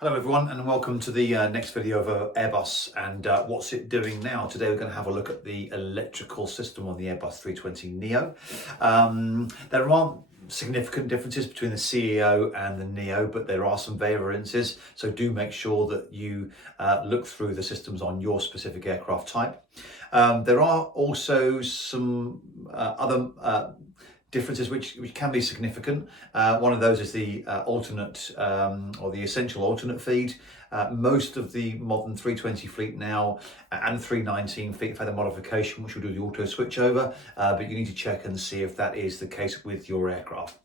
Hello everyone and welcome to the next video of Airbus and what's it doing now. Today we're going to have a look at the electrical system on the Airbus 320neo. There aren't significant differences between the CEO and the Neo, but there are some variances, so do make sure that you look through the systems on your specific aircraft type. There are also some other differences which can be significant. One of those is the alternate or the essential alternate feed. Most of the modern 320 fleet now and 319 fleet have had a modification which will do the auto switch over, but you need to check and see if that is the case with your aircraft.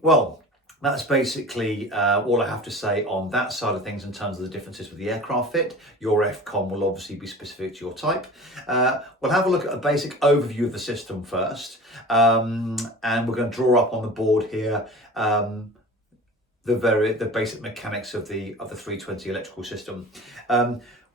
Well, that's basically all I have to say on that side of things in terms of the differences with the aircraft fit. Your FCOM will obviously be specific to your type. We'll have a look at a basic overview of the system first, and we're going to draw up on the board here the basic mechanics of the 320 electrical system.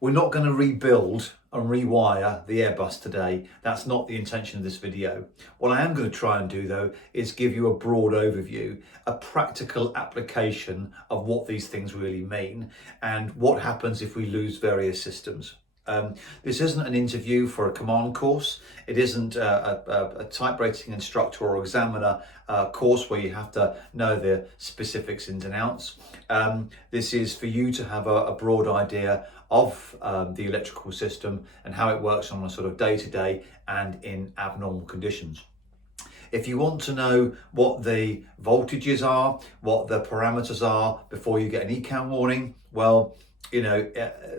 We're not going to rebuild and rewire the Airbus today. That's not the intention of this video. What I am going to try and do though is give you a broad overview, a practical application of what these things really mean and what happens if we lose various systems. This isn't an interview for a command course. It isn't a type rating instructor or examiner course where you have to know the specifics ins and outs. This is for you to have a broad idea of the electrical system and how it works on a sort of day-to-day and in abnormal conditions. If you want to know what the voltages are, what the parameters are before you get an ECAM warning, well, you know,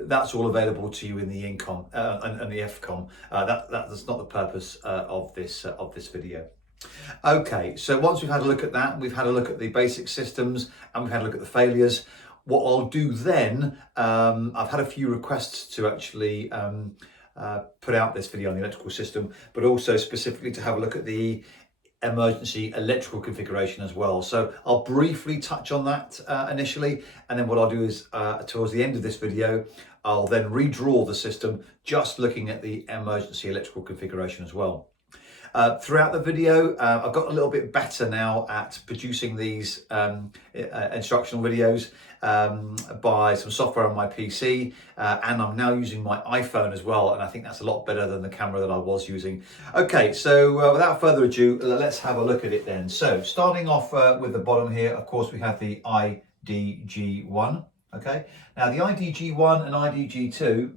that's all available to you in the INCOM and the FCOM. That's not the purpose of this video. Okay, so once we've had a look at that, we've had a look at the basic systems and we've had a look at the failures. What I'll do then, I've had a few requests to actually put out this video on the electrical system, but also specifically to have a look at the emergency electrical configuration as well. So I'll briefly touch on that initially, and then what I'll do is towards the end of this video, I'll then redraw the system just looking at the emergency electrical configuration as well. Throughout the video, I've got a little bit better now at producing these instructional videos by some software on my PC, and I'm now using my iPhone as well, and I think that's a lot better than the camera that I was using. Okay, so without further ado, let's have a look at it then. So starting off with the bottom here, of course, we have the IDG1. Okay, now the IDG1 and IDG2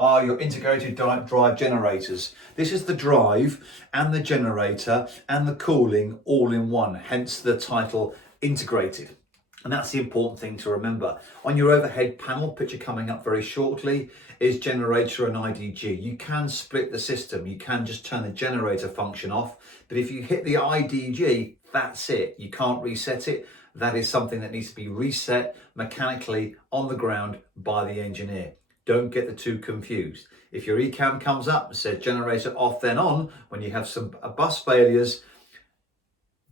are your integrated drive generators. This is the drive and the generator and the cooling all in one, hence the title integrated. And that's the important thing to remember. On your overhead panel, picture coming up very shortly, is generator and IDG. You can split the system. You can just turn the generator function off. But if you hit the IDG, that's it. You can't reset it. That is something that needs to be reset mechanically on the ground by the engineer. Don't get the two confused. If your ECAM comes up and says generator off then on, when you have some bus failures,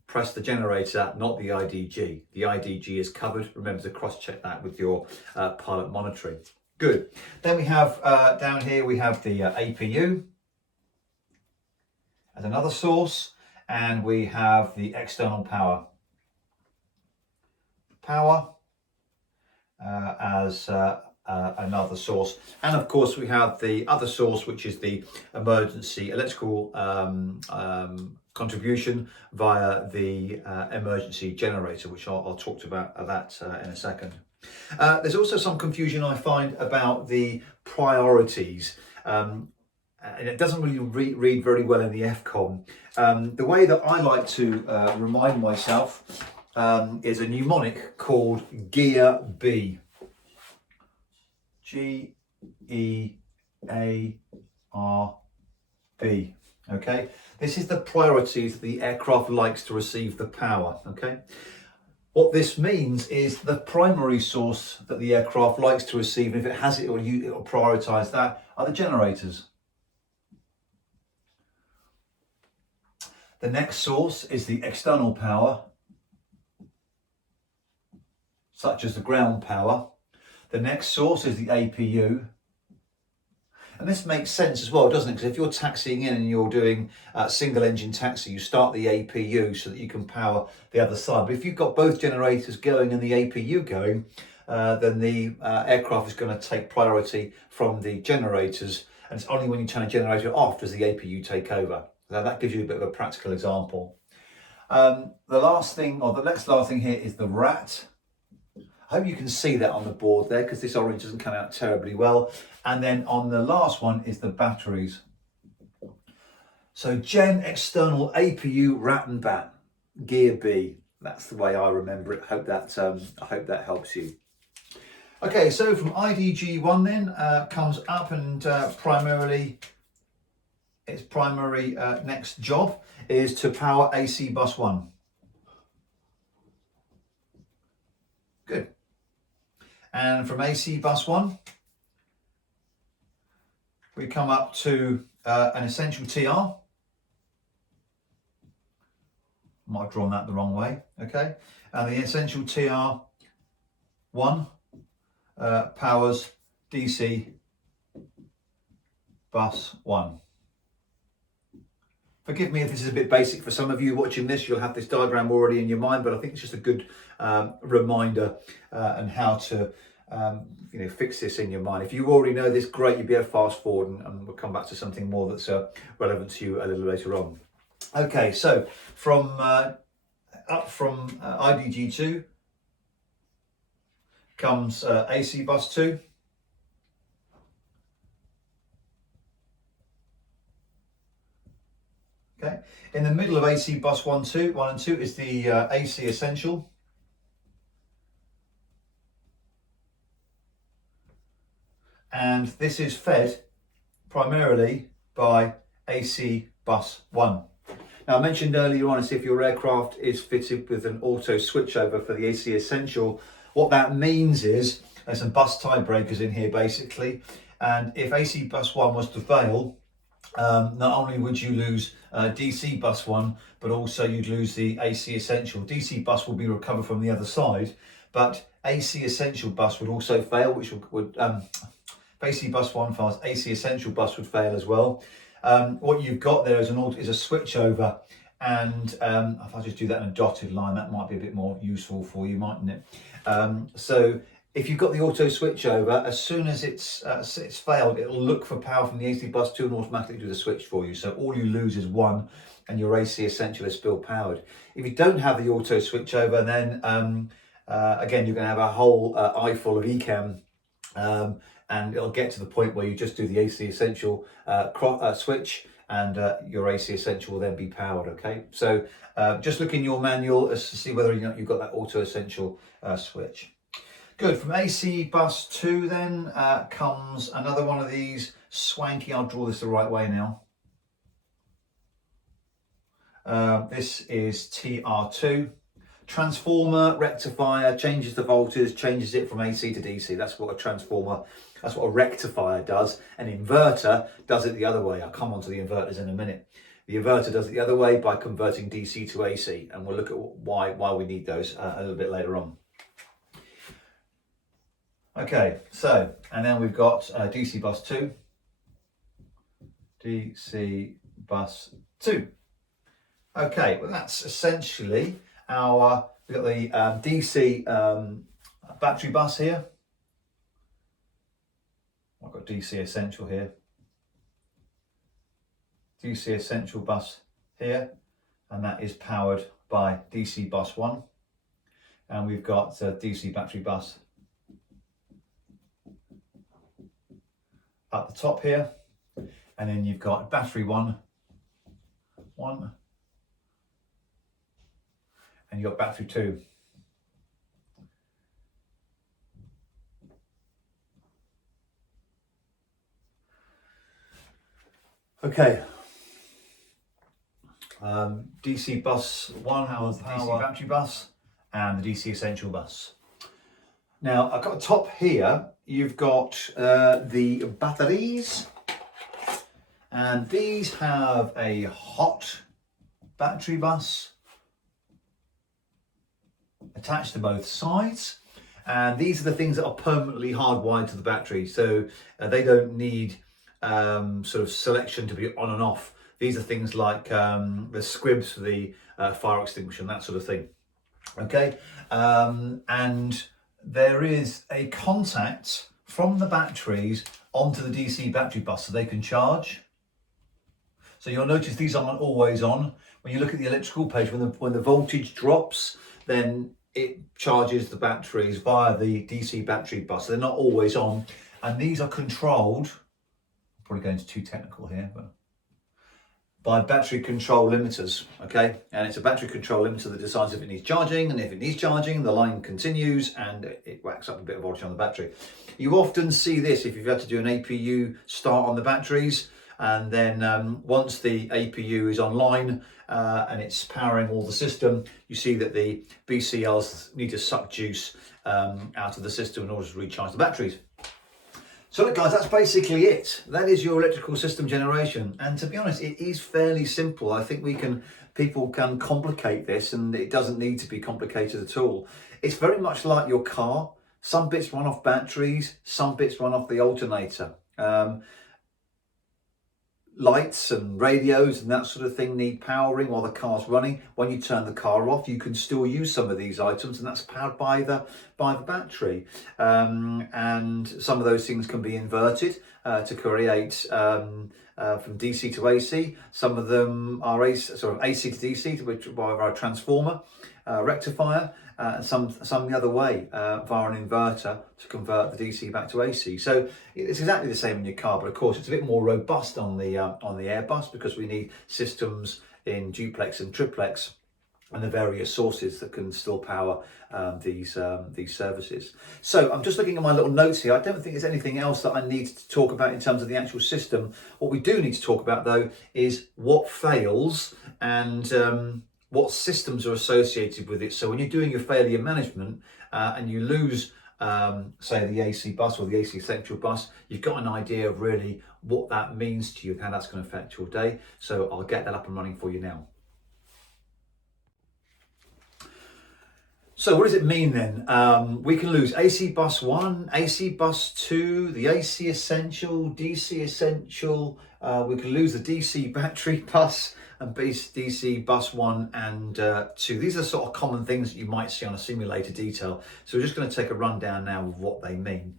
press the generator, not the IDG. The IDG is covered. Remember to cross-check that with your pilot monitoring. Good. Then we have down here, we have the APU as another source, and we have the external power. As another source, and of course we have the other source, which is the emergency electrical contribution via the emergency generator, which I'll talk about that in a second. There's also some confusion I find about the priorities, and it doesn't really read very well in the FCOM. The way that I like to remind myself is a mnemonic called Gear B. Gearb. Okay, this is the priorities the aircraft likes to receive the power. Okay, what this means is the primary source that the aircraft likes to receive, and if it has it or it will prioritize that, are the generators. The next source is the external power, such as the ground power. The next source is the APU. And And this makes sense as well, doesn't it? Because if you're taxiing in and you're doing single engine taxi, you start the APU so that you can power the other side. But if you've got both generators going and the APU going, then the aircraft is going to take priority from the generators. And it's only when you turn a generator off does the APU take over. Now that gives you a bit of a practical example. The last thing, or the next last thing here is the RAT. I hope you can see that on the board there because this orange doesn't come out terribly well. And then on the last one is the batteries. So Gen external APU RAT and BAT, gear B. That's the way I remember it. I hope that helps you. Okay, so from IDG1 then comes up and primarily its primary next job is to power AC bus 1. Good. And from AC bus 1, we come up to an essential TR. Might have drawn that the wrong way, okay? And the essential TR1 powers DC bus 1. Forgive me if this is a bit basic for some of you watching this, you'll have this diagram already in your mind, but I think it's just a good reminder and how to fix this in your mind. If you already know this, great, you'll be able to fast forward and we'll come back to something more that's relevant to you a little later on. Okay, so from up from IDG2 comes AC bus 2. Okay, in the middle of AC bus 1 and 2 is the AC essential. And this is fed primarily by AC bus 1. Now I mentioned earlier on, as if your aircraft is fitted with an auto switchover for the AC essential, what that means is there's some bus tie breakers in here basically, and if AC bus 1 was to fail, not only would you lose DC bus 1, but also you'd lose the AC essential. DC bus will be recovered from the other side, but AC essential bus would also fail, which would AC bus 1 fails, AC essential bus would fail as well. What you've got there is a switchover, and if I just do that in a dotted line, that might be a bit more useful for you, mightn't it? So if you've got the auto switchover, as soon as it's failed, it'll look for power from the AC bus 2 and automatically do the switch for you. So all you lose is 1, and your AC essential is still powered. If you don't have the auto switchover, then again you're going to have a whole eye full of ECAM, and it'll get to the point where you just do the AC essential switch, and your AC essential will then be powered. Okay, so just look in your manual as to see whether you've got that auto essential switch. Good. From AC bus 2 then comes another one of these swanky, I'll draw this the right way now. This is TR2. Transformer, rectifier, changes the voltage, changes it from AC to DC. That's what a transformer, that's what a rectifier does. An inverter does it the other way. I'll come on to the inverters in a minute. The inverter does it the other way by converting DC to AC, and we'll look at why we need those a little bit later on. Okay, so, and then we've got DC bus 2. DC bus 2. Okay, well that's essentially we've got the DC battery bus here. I've got DC essential here. DC essential bus here, and that is powered by DC bus 1. And we've got DC battery bus at the top here, and then you've got battery 1, and you've got battery 2. Okay. DC bus 1 has the DC battery bus and the DC essential bus. Now I've got the top here, you've got the batteries, and these have a hot battery bus attached to both sides, and these are the things that are permanently hardwired to the battery, so they don't need sort of selection to be on and off. These are things like the squibs for the fire extinguisher and that sort of thing. Okay, and there is a contact from the batteries onto the DC battery bus so they can charge. So you'll notice these aren't always on. When you look at the electrical page, when the voltage drops, then it charges the batteries via the DC battery bus. So they're not always on, and these are controlled. I'm probably going too technical here, but by battery control limiters, okay? And it's a battery control limiter that decides if it needs charging, and if it needs charging, the line continues and it whacks up a bit of voltage on the battery. You often see this if you've had to do an APU start on the batteries, and then once the APU is online and it's powering all the system, you see that the BCLs need to suck juice out of the system in order to recharge the batteries. So look guys, that's basically it. That is your electrical system generation. And to be honest, it is fairly simple. I think people can complicate this, and it doesn't need to be complicated at all. It's very much like your car. Some bits run off batteries, some bits run off the alternator. Lights and radios and that sort of thing need powering while the car's running. When you turn the car off, you can still use some of these items, and that's powered by the battery. And some of those things can be inverted to create from DC to AC. Some of them are AC to DC, which via a transformer, rectifier, and some the other way via an inverter to convert the DC back to AC. So it's exactly the same in your car, but of course it's a bit more robust on the Airbus, because we need systems in duplex and triplex and the various sources that can still power these services. So I'm just looking at my little notes here. I don't think there's anything else that I need to talk about in terms of the actual system. What we do need to talk about though is what fails and what systems are associated with it. So when you're doing your failure management and you lose, say, the AC bus or the AC central bus, you've got an idea of really what that means to you and how that's going to affect your day. So I'll get that up and running for you now. So what does it mean then? We can lose AC bus 1, AC bus 2, the AC essential, DC essential. We can lose the DC battery bus and DC bus 1 and 2. These are sort of common things that you might see on a simulator detail. So we're just going to take a rundown now of what they mean.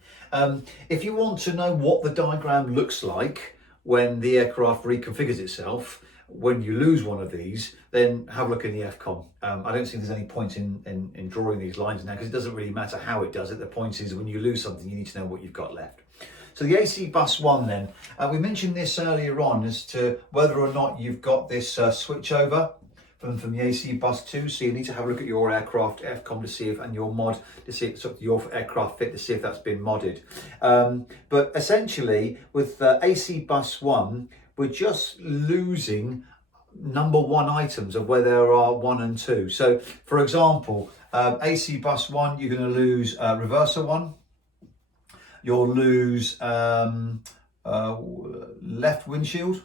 If you want to know what the diagram looks like when the aircraft reconfigures itself, when you lose one of these, then have a look in the FCOM. I don't think there's any point in drawing these lines now, because it doesn't really matter how it does it. The point is, when you lose something, you need to know what you've got left. So the AC bus 1 then, we mentioned this earlier on as to whether or not you've got this switch over from the AC bus 2. So you need to have a look at your aircraft FCOM to see if, and your mod to see if your aircraft fit, to see if that's been modded. But essentially with AC bus 1, we're just losing number 1 items of where there are 1 and 2. So for example, AC bus 1, you're going to lose reverser 1. You'll lose left windshield.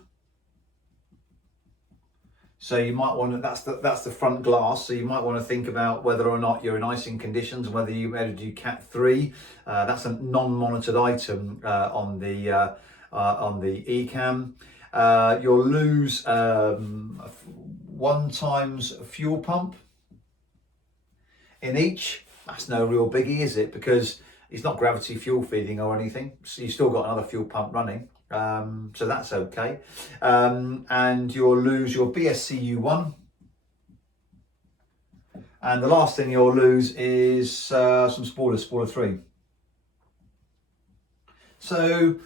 So you might want to, that's the front glass. So you might want to think about whether or not you're in icing conditions, whether you better do Cat 3. That's a non-monitored item on the ECAM. You'll lose 1 times fuel pump in each. That's no real biggie, is it? Because it's not gravity fuel feeding or anything. So you've still got another fuel pump running. So that's okay. And you'll lose your BSCU1. And the last thing you'll lose is some spoilers, spoiler 3. So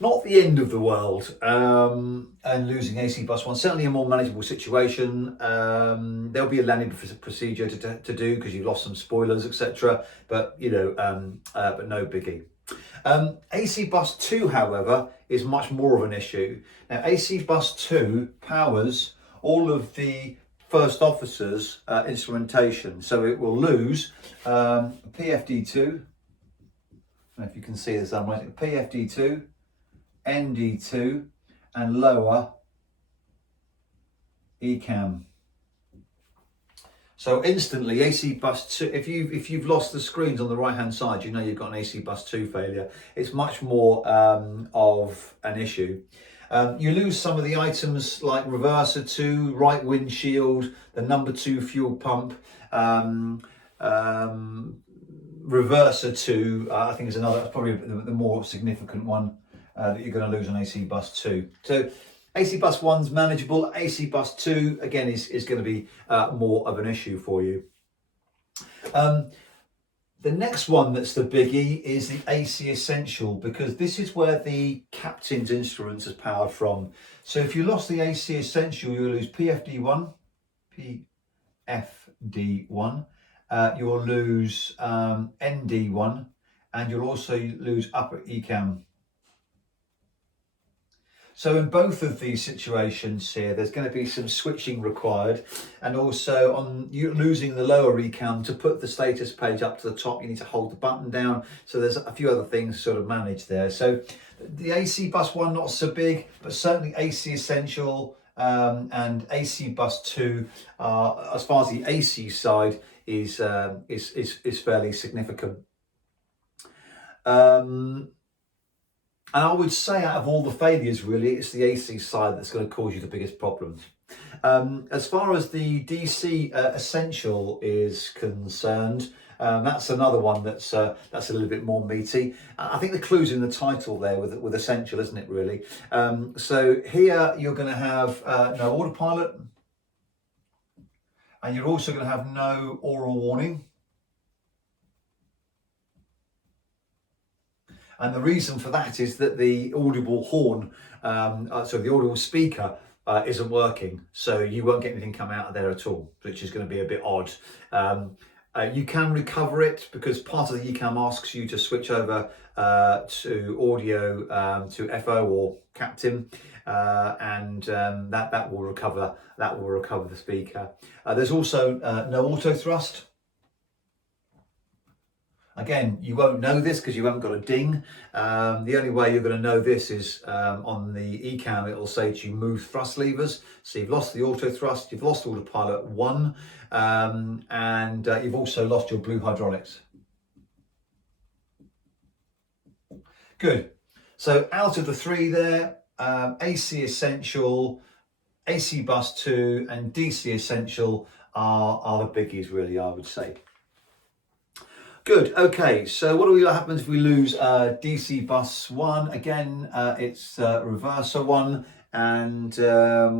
not the end of the world, and losing AC bus 1, certainly a more manageable situation. There'll be a landing procedure to do because you've lost some spoilers, etc. But you know, but no biggie. AC bus 2, however, is much more of an issue. Now, AC bus 2 powers all of the first officers' instrumentation, so it will lose PFD2. I don't know if you can see this, I'm writing PFD2, ND2, and lower ECAM. So instantly AC bus 2, if you've lost the screens on the right hand side, you know you've got an AC bus 2 failure. It's much more of an issue. You lose some of the items like reverser 2, right windshield, the number 2 fuel pump, reverser 2, I think is another, that's probably the more significant one that you're going to lose on AC bus 2. So AC bus 1's manageable. AC bus 2 again is going to be more of an issue for you. The next one that's the biggie is the AC Essential, because this is where the captain's instruments is powered from. So if you lost the AC Essential, you'll lose PFD1, you'll lose ND1, and you'll also lose upper ECAM. So in both of these situations here, there's going to be some switching required, and also on you losing the lower ECAM, to put the status page up to the top, you need to hold the button down. So there's a few other things sort of managed there. So the AC bus 1 not so big, but certainly AC Essential and AC bus 2, as far as the AC side is fairly significant. And I would say out of all the failures, really, it's the AC side that's going to cause you the biggest problems. As far as the DC Essential is concerned, that's another one that's a little bit more meaty. I think the clue's in the title there with Essential, isn't it, really? So here you're going to have no autopilot, and you're also going to have no aural warning. And the reason for that is that the audible horn, so the audible speaker isn't working. So you won't get anything come out of there at all, which is going to be a bit odd. You can recover it because part of the ECAM asks you to switch over to audio to FO or captain, and that will recover the speaker. There's also no auto thrust. Again, you won't know this because you haven't got a ding. The only way you're going to know this is on the ECAM, it will say to you move thrust levers. So you've lost the auto thrust, you've lost autopilot 1, and you've also lost your blue hydraulics. Good. So out of the 3 there, AC Essential, AC Bus 2 and DC Essential are the biggies, really, I would say. Good. Okay, so what happens if we lose DC bus 1? Again, it's reverser 1, and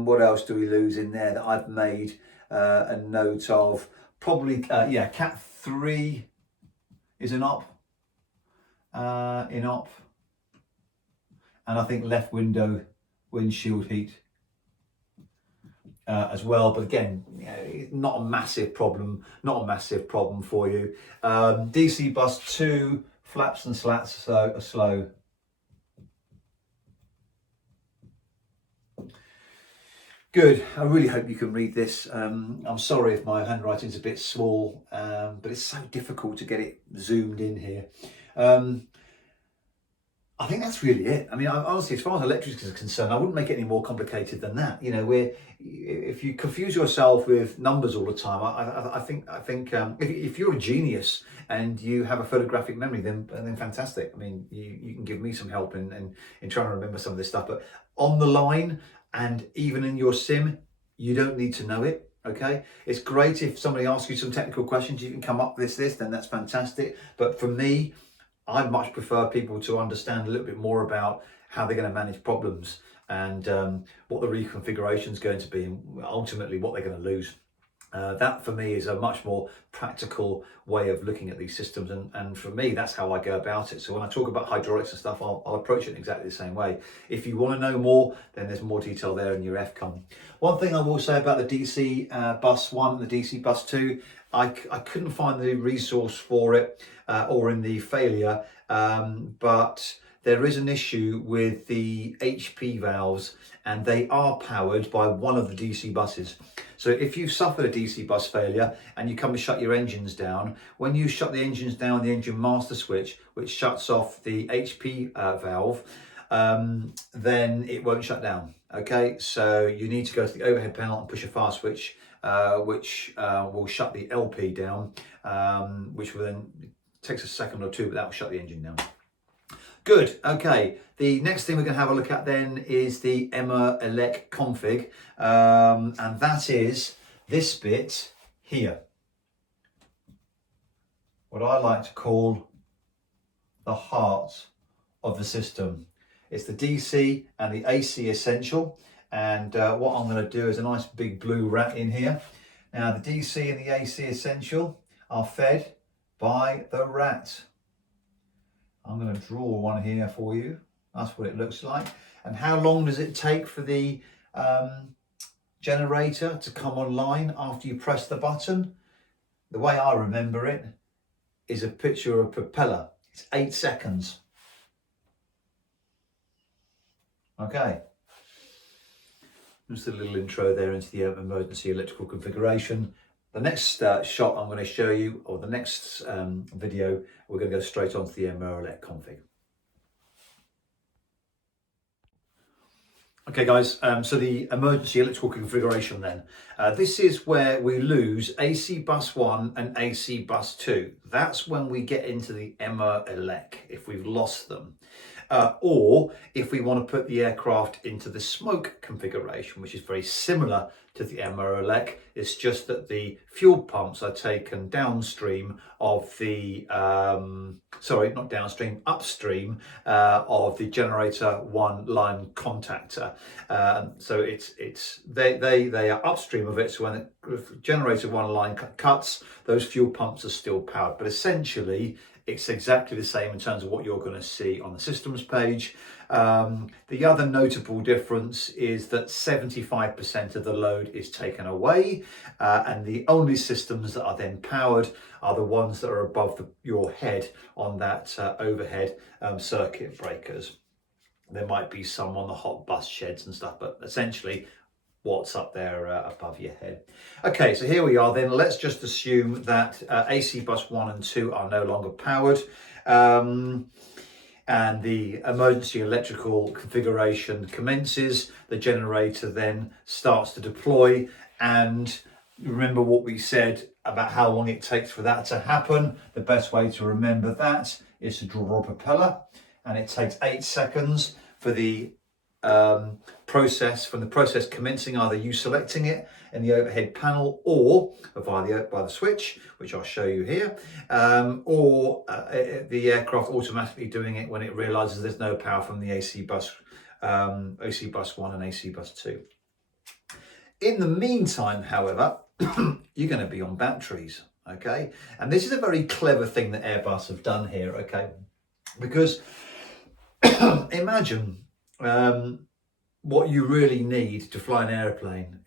what else do we lose in there that I've made a note of? Probably, Cat 3 is an op, and I think left windshield heat as well, but again, not a massive problem for you. DC bus 2, flaps and slats are slow. Good. I really hope you can read this. I'm sorry if my handwriting's a bit small, but it's so difficult to get it zoomed in here. I think that's really it. I mean, honestly, as far as electrics is concerned, I wouldn't make it any more complicated than that. You know, if you confuse yourself with numbers all the time, I think if you're a genius and you have a photographic memory, then fantastic. I mean, you can give me some help in trying to remember some of this stuff. But on the line and even in your sim, you don't need to know it. Okay, it's great if somebody asks you some technical questions, you can come up with this, then that's fantastic. But for me, I'd much prefer people to understand a little bit more about how they're going to manage problems and what the reconfiguration is going to be and ultimately what they're going to lose. That for me is a much more practical way of looking at these systems, and for me that's how I go about it. So when I talk about hydraulics and stuff, I'll approach it in exactly the same way. If you want to know more, then there's more detail there in your FCOM. One thing I will say about the DC bus 1 and the DC bus 2, I couldn't find the resource for it or in the failure, but there is an issue with the HP valves, and they are powered by one of the DC buses. So if you've suffered a DC bus failure and you come to shut your engines down, when you shut the engines down, the engine master switch, which shuts off the HP valve, then it won't shut down. Okay, so you need to go to the overhead panel and push a fast switch which will shut the LP down, which will then takes a second or two, but that will shut the engine down. Good. Okay. The next thing we're going to have a look at then is the Emma elec config, and that is this bit here, what I like to call the heart of the system. It's the DC and the AC essential, and what I'm going to do is a nice big blue rat in here. Now the DC and the AC essential are fed by the rat. I'm going to draw one here for you. That's what it looks like. And how long does it take for the generator to come online after you press the button? The way I remember it is a picture of a propeller. It's 8 seconds. Okay. Just a little intro there into the emergency electrical configuration. The next shot I'm going to show you, or the next video, we're going to go straight onto the Emma elec config. Okay guys, so the emergency electrical configuration then. This is where we lose AC bus 1 and AC bus 2. That's when we get into the Emma elec, if we've lost them. Or if we want to put the aircraft into the smoke configuration, which is very similar to the Emma elec. It's just that the fuel pumps are taken downstream of the, not downstream, upstream of the generator 1 line contactor. So they are upstream of it. So when the generator 1 line cuts, those fuel pumps are still powered. But essentially, it's exactly the same in terms of what you're going to see on the systems page. The other notable difference is that 75% of the load is taken away, and the only systems that are then powered are the ones that are above your head on that overhead circuit breakers. There might be some on the hot bus sheds and stuff, but essentially what's up there above your head. Okay, so here we are then. Let's just assume that AC bus 1 and 2 are no longer powered, and the emergency electrical configuration commences. The generator then starts to deploy, and remember what we said about how long it takes for that to happen. The best way to remember that is to draw a propeller, and it takes 8 seconds for the process, from the process commencing, either you selecting it in the overhead panel or by the switch, which I'll show you here, or the aircraft automatically doing it when it realizes there's no power from the AC bus 1 and AC bus 2. In the meantime, however, you're going to be on batteries, okay? And this is a very clever thing that Airbus have done here, okay? Because imagine what you really need to fly an airplane,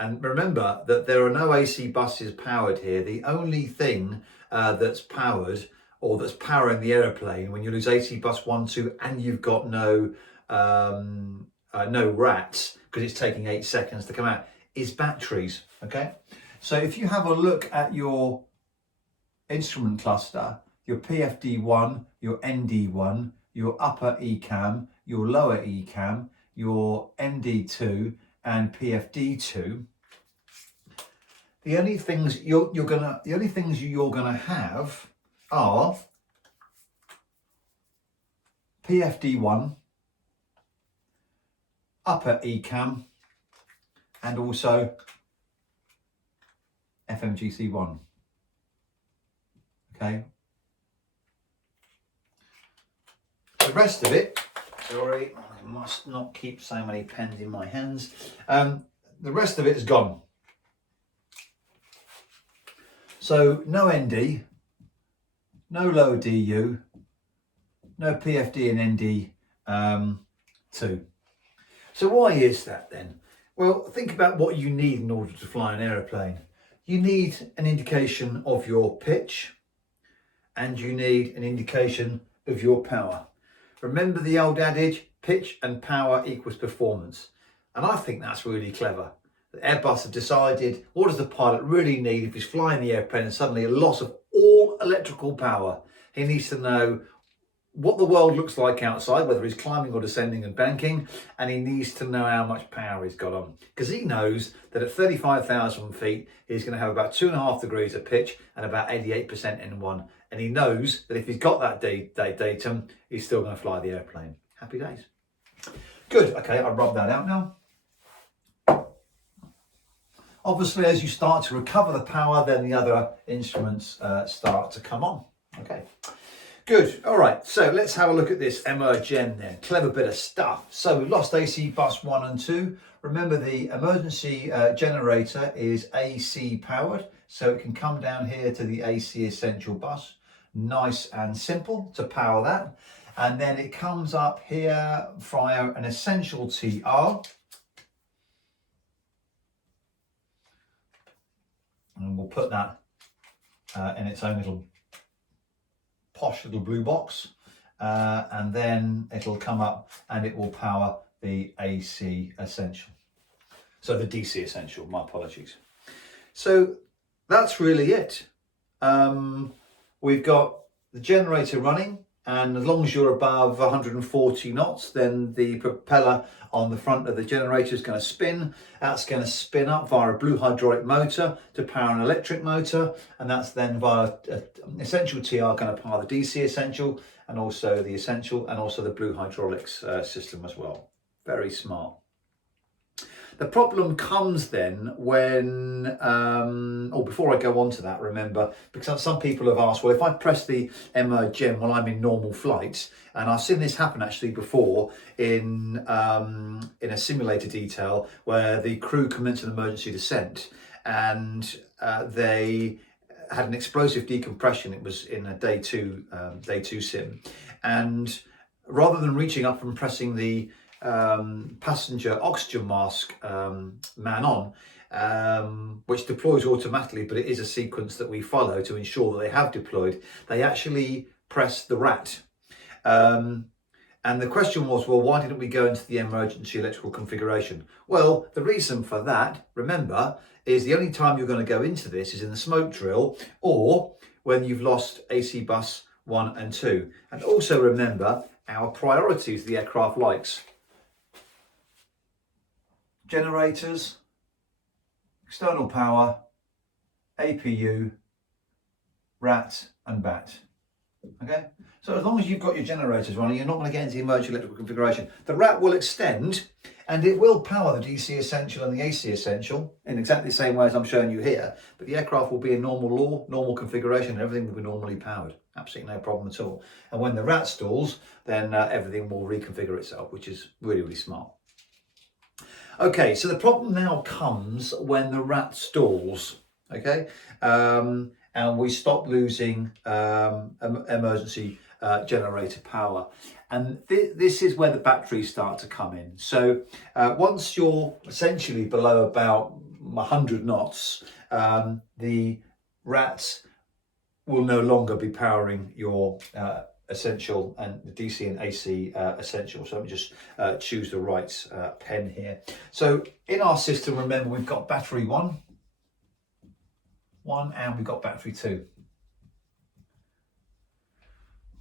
and remember that there are no AC buses powered here. The only thing that's powered, or that's powering the airplane when you lose AC bus 1, 2 and you've got no rats, because it's taking 8 seconds to come out, is batteries. Okay, so if you have a look at your instrument cluster, your PFD1, your ND1, your upper ECAM, your lower ECAM, your ND2 and PFD2, the only things you're gonna have are PFD1, upper ECAM, and also FMGC1. Okay. The rest of it, sorry, I must not keep so many pens in my hands. The rest of it is gone. So no ND, no lower DU, no PFD and ND2. So why is that then? Well, think about what you need in order to fly an aeroplane. You need an indication of your pitch, and you need an indication of your power. Remember the old adage, pitch and power equals performance. And I think that's really clever. The Airbus have decided, what does the pilot really need if he's flying the airplane and suddenly a loss of all electrical power? He needs to know what the world looks like outside, whether he's climbing or descending and banking, and he needs to know how much power he's got on, because he knows that at 35,000 feet he's going to have about 2.5 degrees of pitch and about 88% N1, and he knows that if he's got that datum, he's still going to fly the airplane. Happy days. Good. Okay, I'll rub that out now. Obviously, as you start to recover the power, then the other instruments start to come on. Okay. Good. All right. So let's have a look at this Emergen then. Clever bit of stuff. So we've lost AC bus 1 and 2. Remember, the emergency generator is AC powered, so it can come down here to the AC essential bus. Nice and simple to power that. And then it comes up here via an essential TR. And we'll put that in its own little posh little blue box, and then it'll come up and it will power the AC essential. So the DC essential, my apologies. So that's really it. We've got the generator running, and as long as you're above 140 knots, then the propeller on the front of the generator is going to spin. That's going to spin up via a blue hydraulic motor to power an electric motor, and that's then via essential TR going to power the DC essential, and also the essential, and also the blue hydraulics system as well. Very smart. The problem comes then when, before I go on to that, remember, because some people have asked, well, if I press the Emergen while I'm in normal flights, and I've seen this happen actually before in a simulator detail where the crew commenced an emergency descent, and they had an explosive decompression. It was in a day two sim, and rather than reaching up and pressing the passenger oxygen mask man on, which deploys automatically, but it is a sequence that we follow to ensure that they have deployed, they actually press the rat. And the question was, well, why didn't we go into the emergency electrical configuration? Well, the reason for that, remember, is the only time you're going to go into this is in the smoke drill, or when you've lost AC bus 1 and 2. And also remember, our priorities the aircraft likes: generators, external power, APU, RAT and BAT. Okay, so as long as you've got your generators running, you're not going to get into the emergency electrical configuration. The RAT will extend and it will power the DC essential and the AC essential in exactly the same way as I'm showing you here, but the aircraft will be in normal configuration, and everything will be normally powered. Absolutely no problem at all. And when the RAT stalls, then everything will reconfigure itself, which is really, really smart. Okay, so the problem now comes when the RAT stalls, okay, and we stop losing emergency generator power. And this is where the batteries start to come in. So once you're essentially below about 100 knots, the RATs will no longer be powering your essential and the DC and AC essential. So let me just choose the right pen here. So in our system, remember, we've got battery one, and we've got battery 2.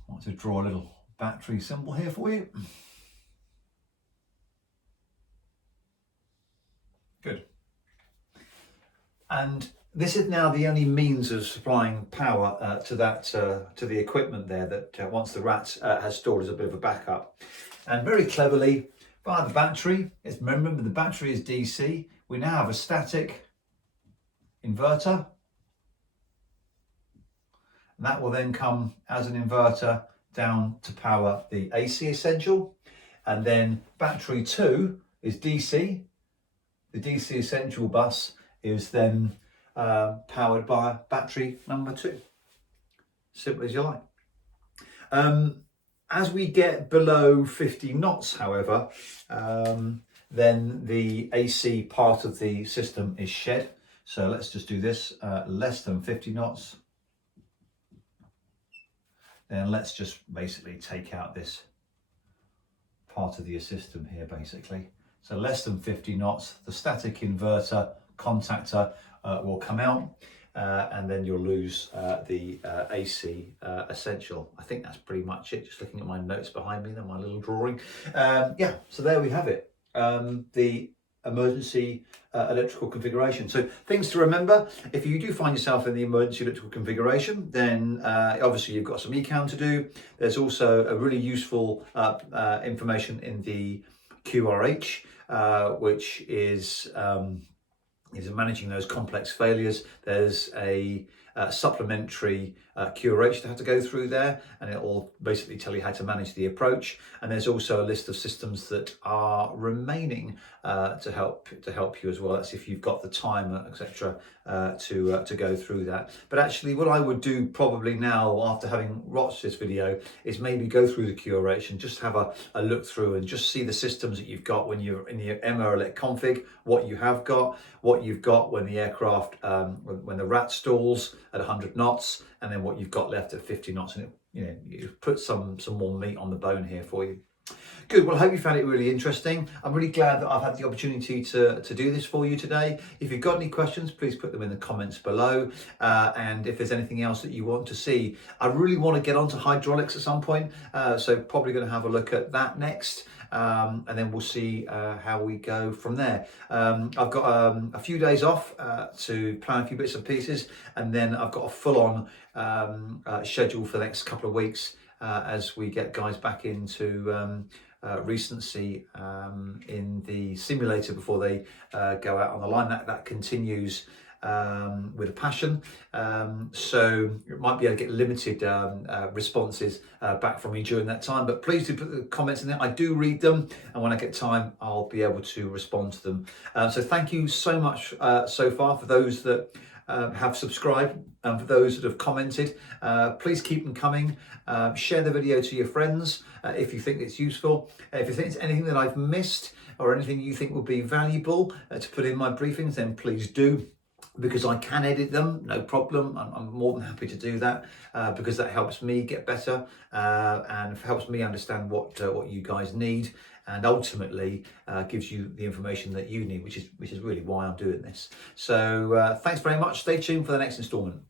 I want to draw a little battery symbol here for you. Good. And this is now the only means of supplying power to the equipment there, that once the RAT has stored as a bit of a backup. And very cleverly, via the battery, remember the battery is DC, we now have a static inverter. And that will then come as an inverter down to power the AC essential. And then battery 2 is DC. The DC essential bus is then powered by battery number 2. Simple as you like. As we get below 50 knots, however, then the AC part of the system is shed. So let's just do this, less than 50 knots. Then let's just basically take out this part of the system here, basically. So less than 50 knots, the static inverter contactor will come out. and then you'll lose the AC essential. I think that's pretty much it. Just looking at my notes behind me, then my little drawing. Yeah, so there we have it. The emergency electrical configuration. So things to remember: if you do find yourself in the emergency electrical configuration, then obviously you've got some eCount to do. There's also a really useful information in the QRH, which is managing those complex failures. There's a supplementary QRH to have to go through there, and it will basically tell you how to manage the approach. And there's also a list of systems that are remaining to help you as well. That's if you've got the time, etc., to go through that. But actually, what I would do probably now, after having watched this video, is maybe go through the QRH and just have a look through and just see the systems that you've got when you're in the MRLEC config, what you have got, what you've got when the aircraft, when the rat stalls at 100 knots, and then what you've got left at 50 knots. And you've put some more meat on the bone here for you. Good. Well, I hope you found it really interesting. I'm really glad that I've had the opportunity to do this for you today. If you've got any questions, please put them in the comments below. And if there's anything else that you want to see, I really want to get onto hydraulics at some point. So probably going to have a look at that next. And then we'll see how we go from there. I've got a few days off to plan a few bits and pieces, and then I've got a full-on schedule for the next couple of weeks as we get guys back into recency in the simulator before they go out on the line. That continues with a passion, so you might be able to get limited responses back from me during that time, but please do put the comments in there. I do read them, and when I get time I'll be able to respond to them. So thank you so much so far for those that have subscribed, and for those that have commented. Please keep them coming. Share the video to your friends if you think it's useful. If you think it's anything that I've missed or anything you think would be valuable to put in my briefings, then please do, because I can edit them, no problem. I'm more than happy to do that because that helps me get better and helps me understand what you guys need, and ultimately gives you the information that you need, which is really why I'm doing this. So thanks very much. Stay tuned for the next instalment.